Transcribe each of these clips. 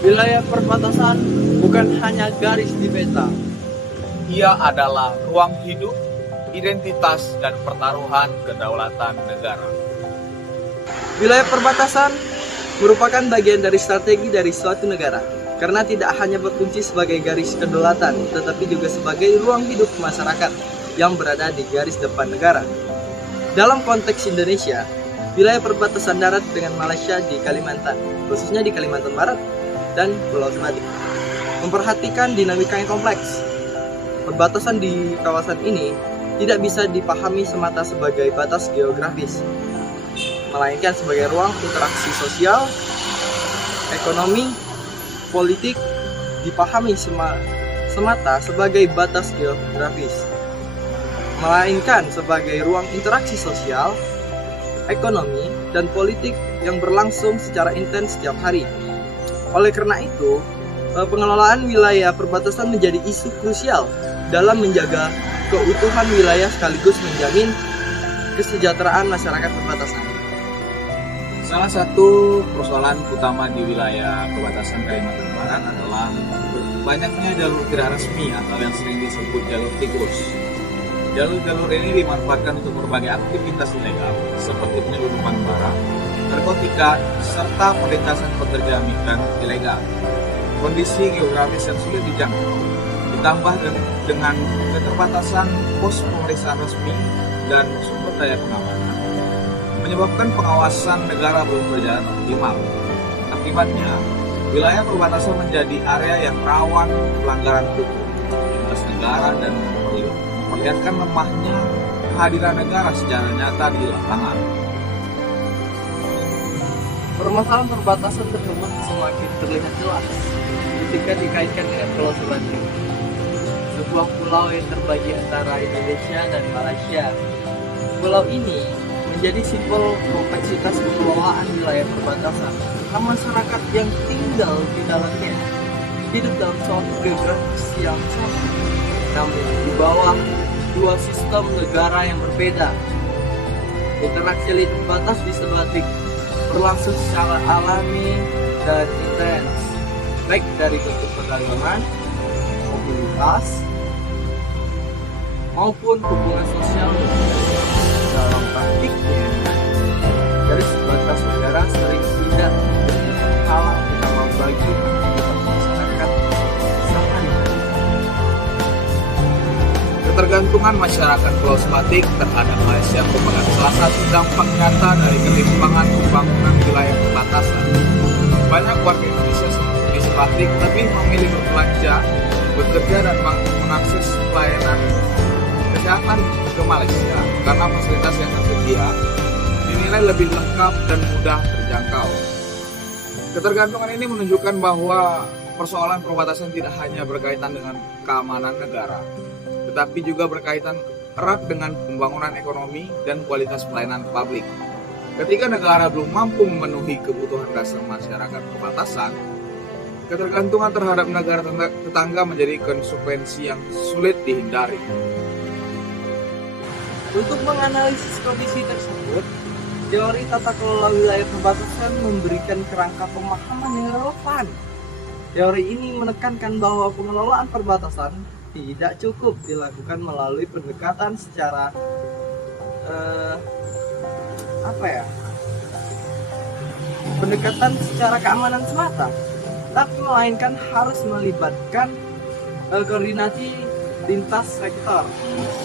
Wilayah perbatasan bukan hanya garis di peta. Ia adalah ruang hidup, identitas, dan pertaruhan kedaulatan negara. Wilayah perbatasan merupakan bagian dari strategi dari suatu negara, karena tidak hanya berfungsi sebagai garis kedaulatan, tetapi juga sebagai ruang hidup masyarakat yang berada di garis depan negara. Dalam konteks Indonesia, wilayah perbatasan darat dengan Malaysia di Kalimantan, khususnya di Kalimantan Barat dan Pulau Sebatik, memperhatikan dinamika yang kompleks. Perbatasan di kawasan ini tidak bisa dipahami semata sebagai batas geografis, melainkan sebagai ruang interaksi sosial, ekonomi, politik, dipahami semata sebagai batas geografis, melainkan sebagai ruang interaksi sosial, ekonomi, dan politik yang berlangsung secara intens setiap hari. Oleh karena itu, pengelolaan wilayah perbatasan menjadi isu krusial dalam menjaga keutuhan wilayah sekaligus menjamin kesejahteraan masyarakat perbatasan. Salah satu persoalan utama di wilayah perbatasan Kalimantan Barat adalah banyaknya jalur tidak resmi atau yang sering disebut jalur tikus. Jalur-jalur ini dimanfaatkan untuk berbagai aktivitas ilegal seperti penyelundupan barang, narkotika, serta perlintasan pekerja migran ilegal. Kondisi geografis yang sulit dijangkau, ditambah dengan keterbatasan pos pemeriksaan resmi dan sumber daya pengamanan, menyebabkan pengawasan negara belum berjalan optimal. Akibatnya, wilayah perbatasan menjadi area yang rawan pelanggaran hukum, lintas negara, dan memperlihatkan lemahnya kehadiran negara secara nyata di lapangan. Permasalahan perbatasan tersebut semakin terlihat jelas ketika dikaitkan dengan Pulau Sebatik, sebuah pulau yang terbagi antara Indonesia dan Malaysia. Pulau ini menjadi simbol kompleksitas pengelolaan wilayah perbatasan. Masyarakat yang tinggal di dalamnya hidup dalam suatu geografis yang sama, namun di bawah dua sistem negara yang berbeda. Interaksi lintas batas di Sebatik berlangsung secara alami dan intens, baik dari bentuk perdagangan, mobilitas, maupun hubungan sosial. Dalam praktiknya, garis batas negara sering tidak menjadi hal utama bagi masyarakat sehari-hari. Ketergantungan masyarakat Pulau Sebatik terhadap Malaysia merupakan salah satu dampak nyata dari ketimpangan pembangunan wilayah perbatasan. Banyak warga Indonesia di Sebatik lebih memilih berbelanja, bekerja, dan mengakses pelayanan kesehatan ke Malaysia karena fasilitas yang tersedia dinilai lebih lengkap dan mudah terjangkau. Ketergantungan ini menunjukkan bahwa persoalan perbatasan tidak hanya berkaitan dengan keamanan negara, tetapi juga berkaitan erat dengan pembangunan ekonomi dan kualitas pelayanan publik. Ketika negara belum mampu memenuhi kebutuhan dasar masyarakat perbatasan, ketergantungan terhadap negara tetangga menjadi konsekuensi yang sulit dihindari. Untuk menganalisis kondisi tersebut, teori tata kelola wilayah perbatasan memberikan kerangka pemahaman yang relevan. Teori ini menekankan bahwa pengelolaan perbatasan tidak cukup dilakukan melalui pendekatan secara pendekatan secara keamanan semata, tapi melainkan harus melibatkan koordinasi lintas sektor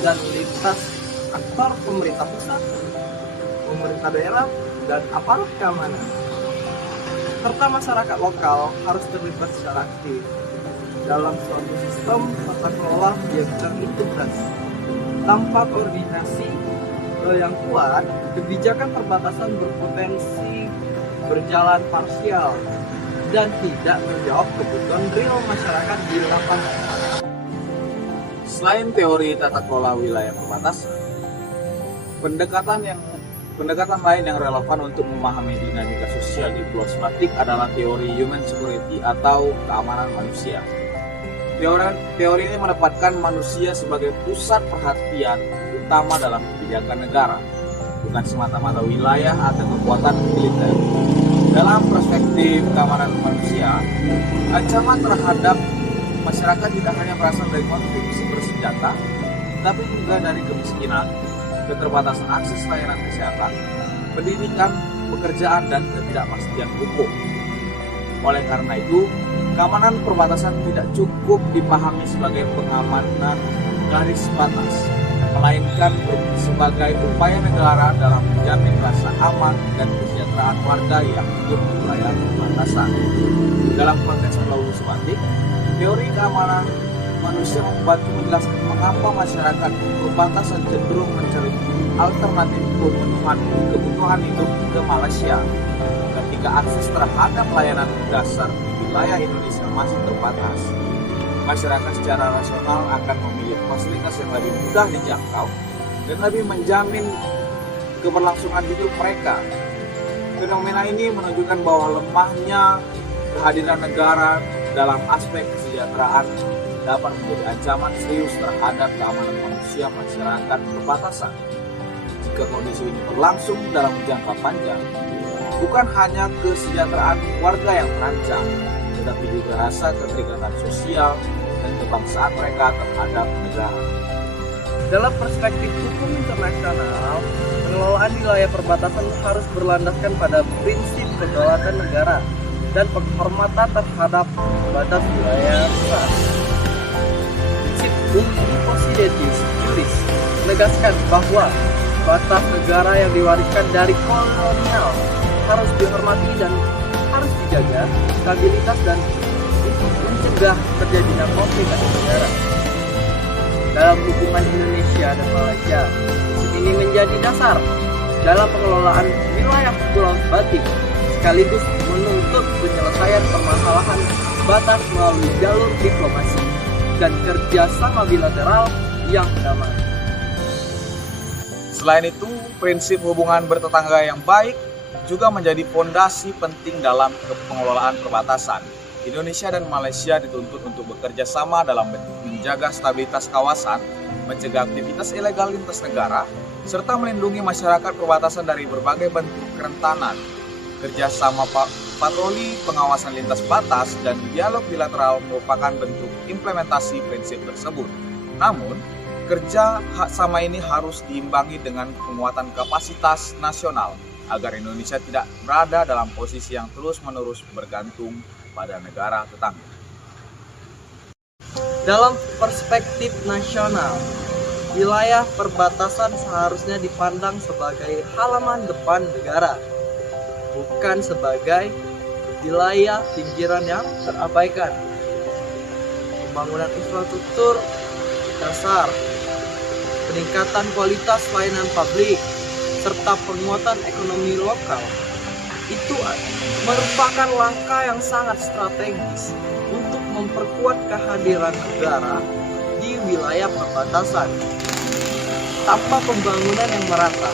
dan lintas aktor pemerintah pusat, pemerintah daerah, dan aparat keamanan, serta masyarakat lokal harus terlibat secara aktif dalam suatu sistem tata kelola yang terintegrasi. Tanpa koordinasi yang kuat, kebijakan perbatasan berpotensi berjalan parsial dan tidak menjawab kebutuhan real masyarakat di lapangan. Selain teori tata kelola wilayah perbatasan, pendekatan lain yang relevan untuk memahami dinamika sosial di Pulau Sebatik adalah teori human security atau keamanan manusia. Teori ini menempatkan manusia sebagai pusat perhatian utama dalam kebijakan negara, bukan semata-mata wilayah atau kekuatan militer. Dalam perspektif keamanan manusia, ancaman terhadap masyarakat tidak hanya berasal dari konflik bersenjata, tapi juga dari kemiskinan, keterbatasan akses layanan kesehatan, pendidikan, pekerjaan, dan ketidakpastian hukum. Oleh karena itu, keamanan perbatasan tidak cukup dipahami sebagai pengamanan garis batas, melainkan sebagai upaya negara dalam menjamin rasa aman dan kesejahteraan warga yang hidup di wilayah perbatasan. Dalam konteks Pulau Sumatik, teori keamanan manusia membantu menjelaskan mengapa masyarakat perbatasan cenderung mencari alternatif pemenuhan kebutuhan hidup ke Malaysia ketika akses terhadap layanan dasar di wilayah Indonesia masih terbatas. Masyarakat secara rasional akan memilih fasilitas yang lebih mudah dijangkau dan lebih menjamin keberlangsungan hidup mereka. Fenomena ini menunjukkan bahwa lemahnya kehadiran negara dalam aspek kesejahteraan dapat menjadi ancaman serius terhadap keamanan manusia masyarakat perbatasan. Jika kondisi ini berlangsung dalam jangka panjang, bukan hanya kesejahteraan warga yang terancam, tetapi juga rasa keterikatan sosial dan kebangsaan mereka terhadap negara. Dalam perspektif hukum internasional, pengelolaan wilayah perbatasan harus berlandaskan pada prinsip kedaulatan negara dan penghormatan terhadap batas wilayah besar. Prinsip Unipotentitas Juris menegaskan bahwa batas negara yang diwariskan dari kolonial harus dihormati dan harus dijaga stabilitas dan untuk mencegah terjadinya konflik antar negara. Dalam hubungan Indonesia dan Malaysia, prinsip ini menjadi dasar dalam pengelolaan wilayah Pulau Batik, sekaligus menuntut penyelesaian permasalahan batas melalui jalur diplomasi dan kerjasama bilateral yang damai. Selain itu, prinsip hubungan bertetangga yang baik juga menjadi fondasi penting dalam pengelolaan perbatasan. Indonesia dan Malaysia dituntut untuk bekerja sama dalam menjaga stabilitas kawasan, mencegah aktivitas ilegal lintas negara, serta melindungi masyarakat perbatasan dari berbagai bentuk kerentanan. Kerjasama patroli, pengawasan lintas batas, dan dialog bilateral merupakan bentuk implementasi prinsip tersebut. Namun, kerja sama ini harus diimbangi dengan penguatan kapasitas nasional agar Indonesia tidak berada dalam posisi yang terus-menerus bergantung pada negara tetangga. Dalam perspektif nasional, wilayah perbatasan seharusnya dipandang sebagai halaman depan negara, bukan sebagai wilayah pinggiran yang terabaikan. Pembangunan infrastruktur dasar, peningkatan kualitas layanan publik, serta penguatan ekonomi lokal itu merupakan langkah yang sangat strategis untuk memperkuat kehadiran negara di wilayah perbatasan. Tanpa pembangunan yang merata,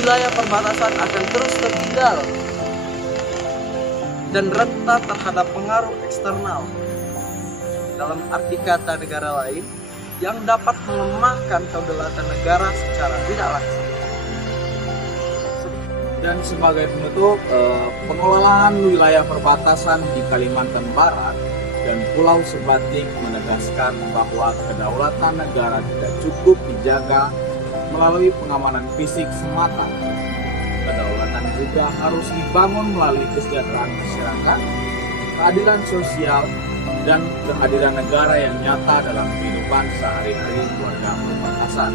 wilayah perbatasan akan terus tertinggal dan rentan terhadap pengaruh eksternal. Dalam arti kata negara lain yang dapat melemahkan kedaulatan negara secara tidak langsung. Dan sebagai penutup, pengelolaan wilayah perbatasan di Kalimantan Barat dan Pulau Sebatik menegaskan bahwa kedaulatan negara tidak cukup dijaga melalui pengamanan fisik semata. Kedaulatan juga harus dibangun melalui kesejahteraan masyarakat, keadilan sosial, dan kehadiran negara yang nyata dalam kehidupan sehari-hari warga perbatasan.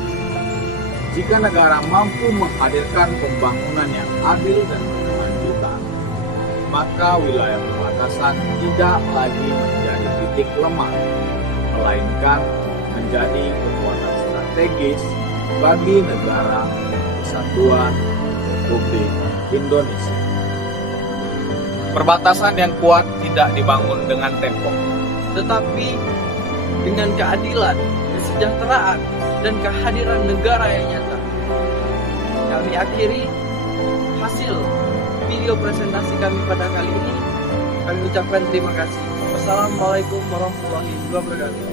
Jika negara mampu menghadirkan pembangunan yang adil dan berkelanjutan, maka wilayah perbatasan tidak lagi menjadi titik lemah, melainkan menjadi kekuatan strategis bagi negara kesatuan Republik Indonesia. Perbatasan yang kuat tidak dibangun dengan tembok, tetapi dengan keadilan, kesejahteraan, dan kehadiran negara yang nyata. Kami akhiri hasil video presentasi kami pada kali ini. Kami ucapkan terima kasih. Wassalamualaikum warahmatullahi wabarakatuh.